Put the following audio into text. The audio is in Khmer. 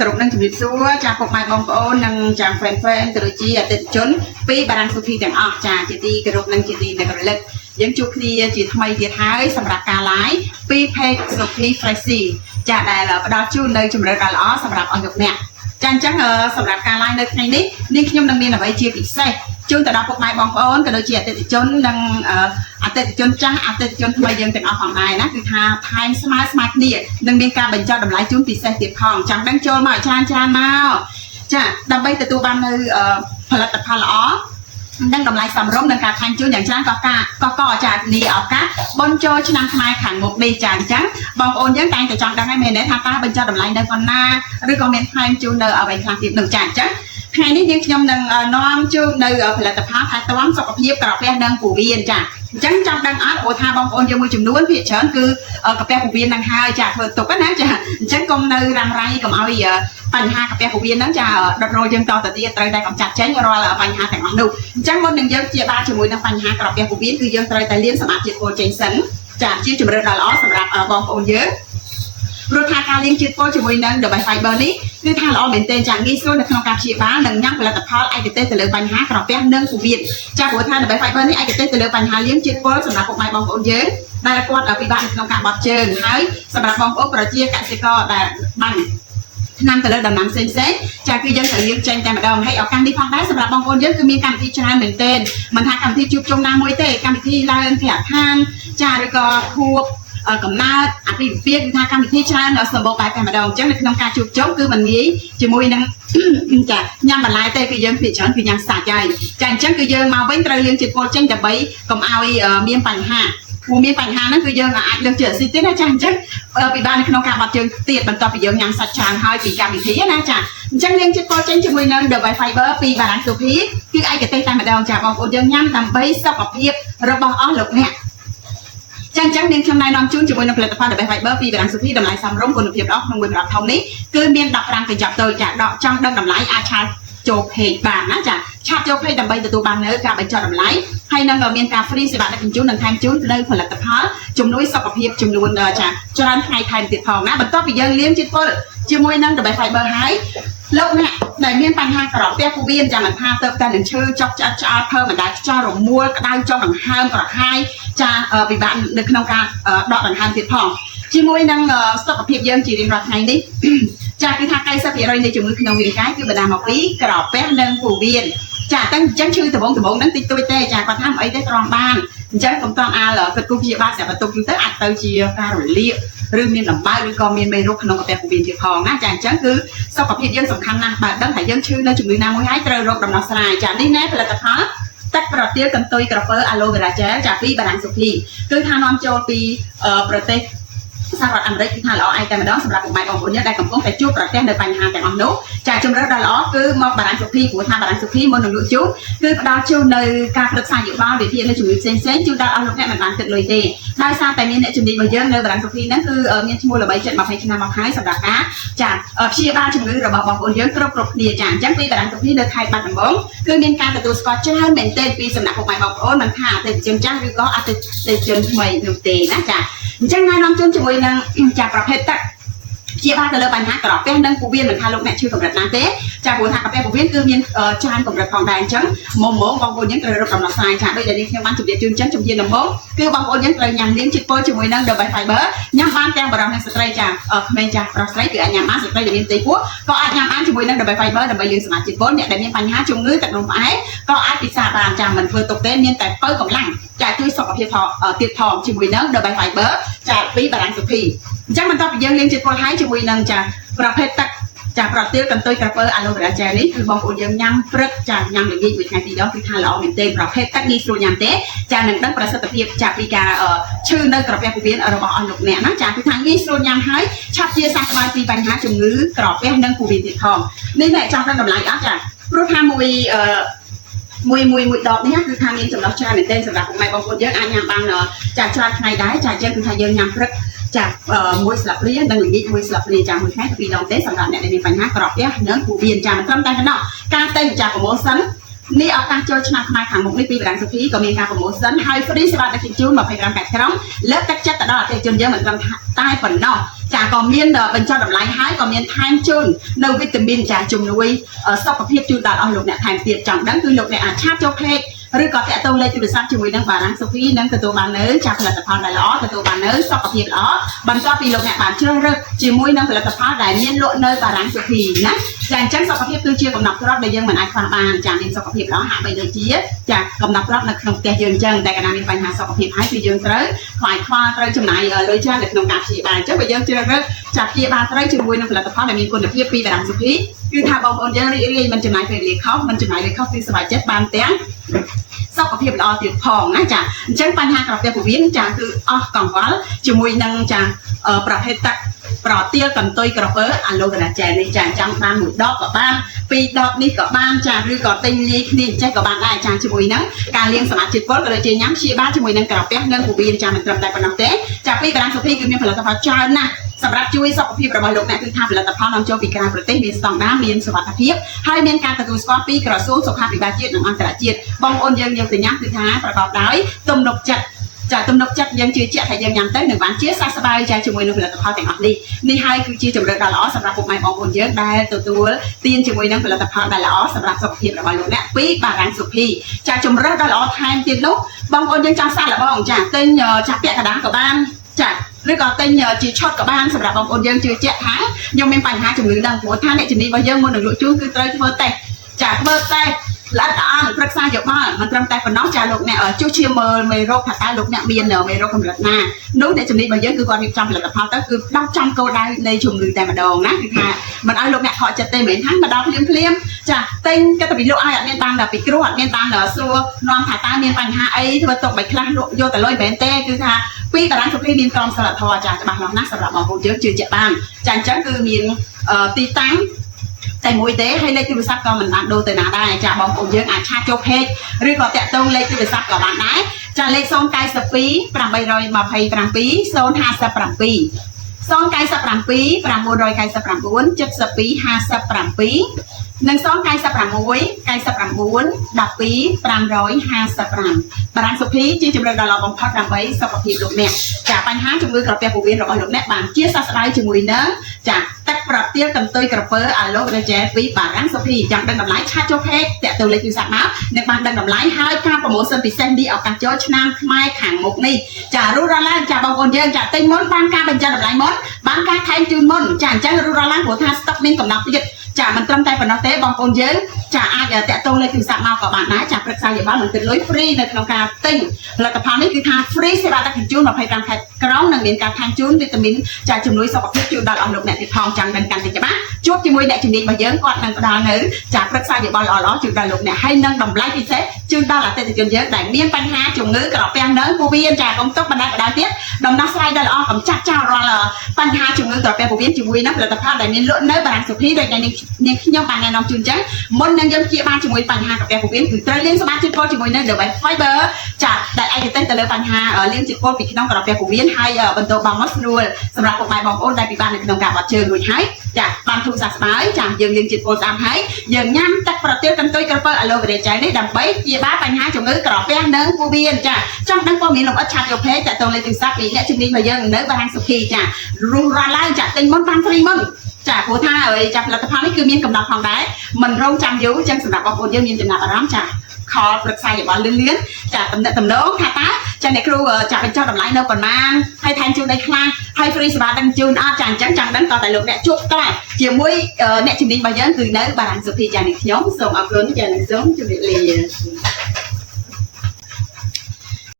ក្រុមនឹងជំរាបសួរចាពុកម៉ែបងប្អូននិងចាហ្វេនទៅដូចជាអតិថិជនពីបារាំងសុភីទាំងអស់ចាជាទីគោរពនិងជាទីនឹករលឹកយើងជួបគ្នាជាថ្មីទៀតហើយសម្រាប់ការ live ពី page សុភី Freshy ចាដែលផ្ដល់ជូននៅជំរឿនដ៏ល្អសម្រាប់អស់លោកអ្នកចាអញ្ចឹងសម្រាប់ការ live នៅថ្ងៃនេះនាងខ្ញុំនឹងមានអ្វីជាពិសេសជូនទៅដល់ពុកម៉ែបងប្អូនក៏ដូចជាអតិថិជននិងអតិថិជនចាស់អតិថិជនថ្មីយើងទាំងអស់ផងដែរណាគឺថាថែមស្មើគ្នានឹងមានការបញ្ចុះតម្លៃជូនពិសេសទៀតផងចាំដឹងចូលមកច្រើនមកចាដើម្បីទទួលបាននៅផលិតផលល្អនិងតម្លៃសមរម្យនឹងការថែមជូនយ៉ាងច្រើនក៏ចានីឱកាសបុណ្យចូលឆ្នាំខ្មែរខាងមុខនេះចាអញ្ចឹងបងប្អូនយើងតែងតែចង់ដឹងហើយមែនទេថាតើបញ្ចុះតម្លៃនៅប៉ុណ្ណាឬក៏មានថែមជូននៅអ្វីខ្លះទៀតនោះចាអញ្ចឹងថ្ងៃនេះយើងខ្ញុំនឹងនាំជូននៅផលិតផលថែទាំសុខភាពក្រពះនិងពោះវៀនចាអញ្ចឹងចង់ដឹងអត់ព្រោះថាបងប្អូនយើងមួយចំនួនភាគច្រើនគឺក្រពះពោះវៀននឹងហើយចាធ្វើទុកណាចាអញ្ចឹងកុំនៅរ៉ាំរ៉ៃកុំឲ្យបញ្ហាក្រពះពោះវៀនហ្នឹងចាដុតរោយើងតទៅទៀតត្រូវតែកម្ចាត់ចេញរាល់បញ្ហាទាំងអស់នោះអញ្ចឹងមុននឹងយើងជាបាលជាមួយនឹងបញ្ហាក្រពះពោះវៀនគឺយើងត្រូវតែលាងសម្អាតជាតិពុលចេញសិនចាជាជំរឿនដ៏ល្អសម្រាប់បងប្អូនយើងព្រោះថាការលាងជាតិពុលជាមួយនឹង The Best Fiber នេះគឺថាល្អមែនទែនចាងាយស្រួលនៅក្នុងការព្យាបាលនិងញ៉ាំផលិតផលឯកទេសទៅលើបញ្ហាក្រពះនិងពោះវៀនចាព្រោះថា The Best Fiber នេះឯកទេសទៅលើបញ្ហាលាងជាតិពុលសម្រាប់ពុកម៉ែបងប្អូនយើងដែលគាត់ពិបាកនៅក្នុងការបត់ជើងហើយសម្រាប់បងប្អូនប្រជាកសិករដែលបានឆ្នាំទៅលើដំណាំផ្សេងចាគឺយើងត្រូវលាងចេញតែម្ដងហើយឱកាសនេះផងដែរសម្រាប់បងប្អូនយើងគឺមានកម្មវិធីច្រើនមែនទែនមិនថាកម្មវិធីជួបជុំណាមួយទេកម្មវិធីឡើងភ័ក្រឋានចាឬក៏ខួបកំណើតអាពាហ៍ពិពាហ៍គឺថាកម្មវិធីច្រើនដល់សម្បូរបែបតែម្ដងអញ្ចឹងនៅក្នុងការជួបជុំគឺមិនងាយជាមួយនឹងចាញ៉ាំបន្លែទេគឺយើងភាគច្រើនគឺញ៉ាំសាច់ហើយចាអញ្ចឹងគឺយើងមកវិញត្រូវលាងជាតិពុលចេញដើម្បីកុំឲ្យមានបញ្ហាព្រោះមានបញ្ហាហ្នឹងគឺយើងអាចលើកជាអាស៊ីតទៀតណាចាអញ្ចឹងពិបាកនៅក្នុងការបត់ជើងទៀតបន្ទាប់ពីយើងញ៉ាំសាច់ច្រើនហើយពីកម្មវិធីណាចាអញ្ចឹងលាងជាតិពុលចេញជាមួយនឹង The Best Fiber ពីបារាំងសុភីគឺឯកទេសតែម្ដងចាបងប្អូនយើងញ៉ាំដើម្បីសុខភាពរបស់អស់លោកអ្នកចឹងនាងខ្ញុំណែនាំជូនជាមួយនឹងផលិតផល The Best Fiber ពីបារាំងសុភីតម្លៃសមរម្យគុណភាពល្អក្នុងមួយប្រអប់ធំនេះគឺមាន15កញ្ចប់តូចចាដកចង់ដឹងតម្លៃអាចឆាតចូល page បានណាចាឆាតចូល page ដើម្បីទទួលបាននៅការបញ្ចុះតម្លៃហើយនឹងមានការ free សេវាដឹកជញ្ជូននិងថែមជូននៅផលិតផលជំនួយសុខភាពចំនួនចាច្រើនថ្ងៃថែមទៀតផងណាបន្ទាប់ពីយើងលាងជាតិពុលជាមួយនឹង The Best Fiber ហើយលោកអ្នកដែលមានបញ្ហាក្រពះពោះវៀនចាំមិនថាទៅតែនឹងឈឺចុកឆ្អិតឆ្អល់ភើមិនដែលខ្យល់រមួលក្តៅចុកដង្ហើមក្រហាយចាពិបាកនៅក្នុងការដកដង្ហើមទៀតផងជាមួយនឹងសុខភាពយើងជារៀងរាល់ថ្ងៃនេះចាគឺថា 90% នៃជំងឺក្នុងរាងកាយគឺបណ្ដាលមកពីក្រពះនិងពោះវៀនចាតែអញ្ចឹងឈឺដំបងហ្នឹងតិចតួចទេចាគាត់ថាមិនអីទេទ្រាំបានអញ្ចឹងកុំតន់អាលគិតគូរព្យាបាលស្រាប់បន្ទុកទៅអាចទៅជាការរលាកឬមានដំបៅឬក៏មានមេរោគក្នុងក្រពះពោះវៀនទៀតផងណាចាអញ្ចឹងគឺសុខភាពយើងសំខាន់ណាស់បើដឹងថាយើងឈឺនៅជំងឺណាមួយហើយត្រូវរកដំណោះស្រាយចានេះណែផលិតផលទឹកប្រទាលកន្ទុយក្រពើ Aloe Vera Gel ចាពីបារាំងសុភីគឺថានាំចូលពីប្រទេសសហរដ្ឋអាមេរិកគឺថាល្អឯតែម្ដងសម្រាប់ពុកម៉ែបងប្អូនយើងដែលកំពុងតែជួបប្រទះនៅបញ្ហាទាំងអស់នោះចាជំរឿនដ៏ល្អគឺមកបារាំងសុភីព្រោះថាបារាំងសុភីមុននឹងលក់ជូនគឺផ្ដល់ជូននៅការប្រឹក្សាយោបល់វិភាគនៅជំងឺផ្សេងជូនដល់អស់លោកអ្នកមិនបានគិតលុយទេដោយសារតែមានអ្នកជំនាញរបស់យើងនៅបារាំងសុភីហ្នឹងគឺមានឈ្មោះល្បីចិត្ត20ឆ្នាំមកហើយសម្រាប់ការចាព្យាបាលជំងឺរបស់បងប្អូនយើងគ្រប់គ្នាចាអញ្ចឹងពីបារាំងសុភីនៅខេត្តបាត់ដំបងគឺមានការទទួលស្គាល់ច្រើនមែនទែនពីសំណាក់ពុកម៉ែបងប្អូនមិនថាអតិថិជនចាស់ឬក៏អតិថិជនថ្មីនោះទេណាចាអញ្ចឹងណែនាំជូនជាមួយនឹងចាប្រភេទទឹកជាបាលទៅលើបញ្ហាក្រពះនិងពោះវៀនមិនថាលោកអ្នកឈឺកម្រិតណាទេចាព្រោះថាក្រពះពោះវៀនគឺមានច្រើនកម្រិតផងដែរអញ្ចឹងមុំបងប្អូនយើងត្រូវរកដំណោះស្រាយចាដូចដែលនេះខ្ញុំបានជម្រាបជូនចឹងជំរាបដំបូងគឺបងប្អូនយើងត្រូវញ៉ាំលាងជាតិពុលជាមួយនឹង The Best Fiber ញ៉ាំបានទាំងបរិសុទ្ធនិងស្ត្រីចាក្មេងចាស់ប្រុសស្រីគឺអាចញ៉ាំបានស្ត្រីដែលមានផ្ទៃពោះក៏អាចញ៉ាំបានជាមួយនឹង The Best Fiber ដើម្បីលាងសម្អាតជាតិពុលអ្នកដែលមានបញ្ហាជំងឺទឹកនោមផ្អែមក៏អាចពិសាបានចាមិនធ្វើទុកទេមានតែបើកម្លាំងចាជួយសុខភាពទៀតផងជាមួយនឹង The Best Fiber ចាពីបារាំងសុភីអញ្ចឹងបន្ទាប់ពីយើងលាងជាតិពុលហើយជាមួយនឹងចាប្រភេទទឹកចាប្រទាលកន្ទុយក្រពើ Aloe Vera Gel នេះគឺបងប្អូនយើងញ៉ាំព្រឹកចាញ៉ាំល្ងាចមួយថ្ងៃពីរដងគឺថាល្អមែនទែនប្រភេទទឹកងាយស្រួលញ៉ាំទេចានឹងដឹងប្រសិទ្ធភាពចាពីការឈឺនៅក្រពះពោះវៀនរបស់អស់លោកអ្នកណាចាគឺថាងាយស្រួលញ៉ាំហើយឆាប់ជាសះស្បើយពីបញ្ហាជំងឺក្រពះនិងពោះវៀនទៀតផងនេះអ្នកចង់ដឹងតម្លៃអត់ចាព្រោះថាមួយដបនេះគឺថាមានចំណុចច្រើនមែនទែនសម្រាប់ពុកម៉ែបងប្អូនយើងអាចញ៉ាំបានចាច្រើនថ្ងៃដែរចាយើងគឺថាយើងញ៉ាំព្រឹកចាមួយស្លាបព្រានិងល្ងាចមួយស្លាបព្រាចាមួយថ្ងៃពីរដងទេសម្រាប់អ្នកដែលមានបញ្ហាក្រពះនិងពោះវៀនចាមិនត្រឹមតែប៉ុណ្ណោះការតែងចាប្រម៉ូសិន នេះឱកាសចូលឆ្នាំខ្មែរខាងមុខនេះពីបរិញ្ញាសុភីក៏មានការប្រម៉ូសិនហើយ free សេវាដឹកជញ្ជូន25កាច់ក្រុងលើកទឹកចិត្តទៅដល់អតិថិជនយើងមិនត្រឹមតែប៉ុណ្ណោះចាក៏មានបញ្ចុះតម្លៃហើយក៏មានថែមជូននៅវីតាមីនចាជំនួយសុខភាពជូនដល់អស់លោកអ្នកថែមទៀតចង់ដឹងគឺលោកអ្នកអាចឆាតចូលเพจឬក៏តាក់ទងលេខទូរស័ព្ទជាមួយនឹងបារាំងសុភីនឹងទទួលបាននៅចាផលិតផលដែលល្អទទួលបាននៅសុខភាពល្អបន្ទាប់ពីលោកអ្នកបានជ្រើសរើសជាមួយនឹងផលិតផលដែលមានលក់នៅបារាំងសុភីណាចាអញ្ចឹងសុខភាពគឺជាកំណត់គ្រាប់ដែលយើងមិនអាចខ្វះបានចាមានសុខភាពល្អហាក់បីដូចជាចាកំណត់គ្រាប់នៅក្នុងផ្ទះយើងអញ្ចឹងតែកាលណាមានបញ្ហាសុខភាពហើយគឺយើងត្រូវខ្វាយខ្វល់ត្រូវចំណាយលុយច្រើននៅក្នុងការព្យាបាលអញ្ចឹងបើយើងជ្រើសរើសចាព្យាបាលត្រូវជាមួយនឹងផលិតផលដែលមានគុណភាពពីបារាំងសុភីគឺថាបងប្អូនយើងរីករាយមិនចំណាយពេលវេលាខុសមិនចំណាយលុយខុសគឺសប្បាយចិត្តបានទាំងសុខភាពល្អទៀតផងណាចាអញ្ចឹងបញ្ហាក្រពះពោះវៀនចាគឺអស់កង្វល់ជាមួយនឹងចាប្រភេទទឹកប្រទាលកន្ទុយក្រពើអាឡូវេរាជែលនេះចាចាំបាន1ដបក៏បាន2ដបនេះក៏បានចាឬក៏ទិញលាយគ្នាចេះក៏បានដែរចាជាមួយនឹងការលាងសមាជិកពលក៏ដូចជាញ៉ាំព្យាបាលជាមួយនឹងក្រពះនិងពោះវៀនចាមិនត្រឹមតែប៉ុណ្ណោះទេចាពីបារាំងសុភីគឺមានផលិតផលច្រើនណាស់សម្រាប់ជួយសុខភាពរបស់លោកអ្នកគឺថាផលិតផលនាំចូលពីក្រៅប្រទេសមានស្តង់ដារមានសុវត្ថិភាពហើយមានការទទួលស្គាល់ពីក្រសួងសុខាភិបាលជាតិនិងអន្តរជាតិបងប្អូនយើងយកទៅញ៉ាំគឺថាប្រកបដោយទំនុកចិត្តចាទំនុកចិត្តយើងជឿជាក់ថាយើងញ៉ាំទៅនឹងបានជាសះស្បើយចាជាមួយនឹងផលិតផលទាំងអស់នេះហើយគឺជាជម្រើសដ៏ល្អសម្រាប់ពុកម៉ែបងប្អូនយើងដែលទទួលទានជាមួយនឹងផលិតផលដែលល្អសម្រាប់សុខភាពរបស់លោកអ្នកពីបារាំងសុភីចាជម្រើសដ៏ល្អថែមទៀតនោះបងប្អូនយើងចង់សាកល្បងចាទិញចាពាក់កណ្ដាលក៏បានចាឬក៏ទិញជាឆុតក៏បានសម្រាប់បងប្អូនយើងជឿជាក់ថាខ្ញុំមានបញ្ហាជំងឺដឹងព្រោះថាអ្នកជំនាញរបស់យើងមុននឹងលក់ជូនគឺត្រូវធ្វើតេស្តចាធ្វើតេស្តល្អិតល្អន់ប្រឹក្សាយោបល់មិនត្រឹមតែប៉ុណ្ណោះចាលោកអ្នកជួសជុលមើលមេរោគថាតើលោកអ្នកមានមេរោគកម្រិតណានោះអ្នកជំនាញរបស់យើងគឺគាត់រៀបចំផលិតផលទៅគឺដោះចំគោលដៅនៃជំងឺតែម្ដងណាគឺថាមិនឲ្យលោកអ្នកខកចិត្តទេមិនថាមកដល់ភ្លាមចាទិញក៏ទៅពីលក់ឲ្យអត់មានបានដល់ពីគ្រោះអត់មានបានសួរនាំថាតើមានបញ្ហាអីធ្វើទុកបីខ្លះលក់យកទៅលុយមែនទេគឺថាពីបារាំងសុភីមានក្រមសីលធម៌ចាច្បាស់លាស់ណាស់សម្រាប់បងប្អូនយើងជឿជាក់បានចាអញ្ចឹងគឺមានទីតាំងតែមួយទេហើយលេខទូរស័ព្ទក៏មិនបានដូរទៅណាដែរចាបងប្អូនយើងអាចឆាតចូលเพจឬក៏តាក់ទងលេខទូរស័ព្ទក៏បានដែរចាលេខ092 827 057 097 999 7257និង096 99 12 555បារាំងសុភីជាជំរឿនដ៏ល្អបំផុតដើម្បីសុខភាពលោកអ្នកចាបញ្ហាជំងឺក្រពះពោះវៀនរបស់លោកអ្នកបានជាសះស្បើយជាមួយនឹងចាទឹកប្រទាលកន្ទុយក្រពើអាឡូវេរាជែលពីបារាំងសុភីចាំដឹងតម្លៃឆាតចូលเพจតាក់ទងលេខទូរស័ព្ទមកនឹងបានដឹងតម្លៃហើយការប្រម៉ូសិនពិសេសនេះឱកាសចូលឆ្នាំខ្មែរខាងមុខនេះចារੂរ៉ាឡាចាបងប្អូនយើងចាទិញមុនបានការបញ្ចុះតម្លៃមុនបានការថែមជូនមុនចាអញ្ចឹងរੂរ៉ាឡាព្រោះថាស្តុកមានកំណត់ទៀតចាមិនត្រឹមតែប៉ុណ្ណោះទេបងប្អូនយើងចាអាចតាក់ទងលេខទូរស័ព្ទមកក៏បានដែរចាប្រឹក្សាយោបល់មិនគិតលុយ free នៅក្នុងការទិញផលិតផលនេះគឺថា free សេវាដឹកជញ្ជូន25ខែក្រុងនិងមានការថែមជូនវីតាមីនចាជំនួយសុខភាពជូនដល់អស់លោកអ្នកទៀតផងចាំដឹងកាន់តែច្បាស់ជួបជាមួយអ្នកជំនាញរបស់យើងគាត់នឹងផ្ដល់នៅចាប្រឹក្សាយោបល់ល្អៗជូនដល់លោកអ្នកហើយនឹងតម្លៃពិសេសជូនដល់អតិថិជនយើងដែលមានបញ្ហាជំងឺក្រពះនៅពោះវៀនចាកុំទុកបណ្ដាលទៀតដំណោះស្រាយដ៏ល្អកំចាត់ចោលរាល់បញ្ហាជំងឺក្រពះពោះវៀនជាមួយនឹងផលិតផលដែលមានលក់នៅបារាំងសុភីដូចនាងខ្ញុំបានណែនាំជូនចឹងមុននឹងយើងព្យាបាលជាមួយបញ្ហាក្រពះពោះវៀនគឺត្រូវលាងសមាជិកពលជាមួយនឹង The Best Fiber ចាដែលឯកទេសទៅលើបញ្ហាលាងជាតិពុលពីក្នុងក្រពះពោះវៀនហើយបន្តបងមកស្រួលសម្រាប់ពុកម៉ែបងប្អូនដែលពិបាកនៅក្នុងការបាត់ជើងរួចហើយចាបានធូរសះស្បើយចាយើងលាងជាតិពុលស្អាតហើយយើងញ៉ាំទឹកប្រទាលកន្ទុយក្រពើអាឡូវេរាជែលនេះដើម្បីព្យាបាលបញ្ហាជំងឺក្រពះនិងពោះវៀនចាចង់ដឹងព័ត៌មានលម្អិតឆាតយកเพจតាក់ទងលេខទូរស័ព្ទពីអ្នកជំនាញរបស់យើងនៅបារាំងសុភីចារੂរ៉ាឡាចាទិញមុនបាន free មុនចាព្រោះថាចាផលិតផលនេះគឺមានកំណត់ផងដែរមិនរងចាំយូរអញ្ចឹងសម្រាប់បងប្អូនយើងមានចំណាប់អារម្មណ៍ចាខលប្រឹក្សាយោបល់លឿនចាតំណងថាតើចាអ្នកគ្រូចាបញ្ចុះតម្លៃនៅប៉ុន្មានហើយថែមជូនដីខ្លះហើយ free សេវាដឹកជូនអត់ចាអញ្ចឹងចង់ដឹងតើតែលោកអ្នកជួបតើជាមួយអ្នកជំនាញរបស់យើងគឺនៅបារាំងសុភីចានេះខ្ញុំសូមអរគុណចានិងសូមជម្រាបលា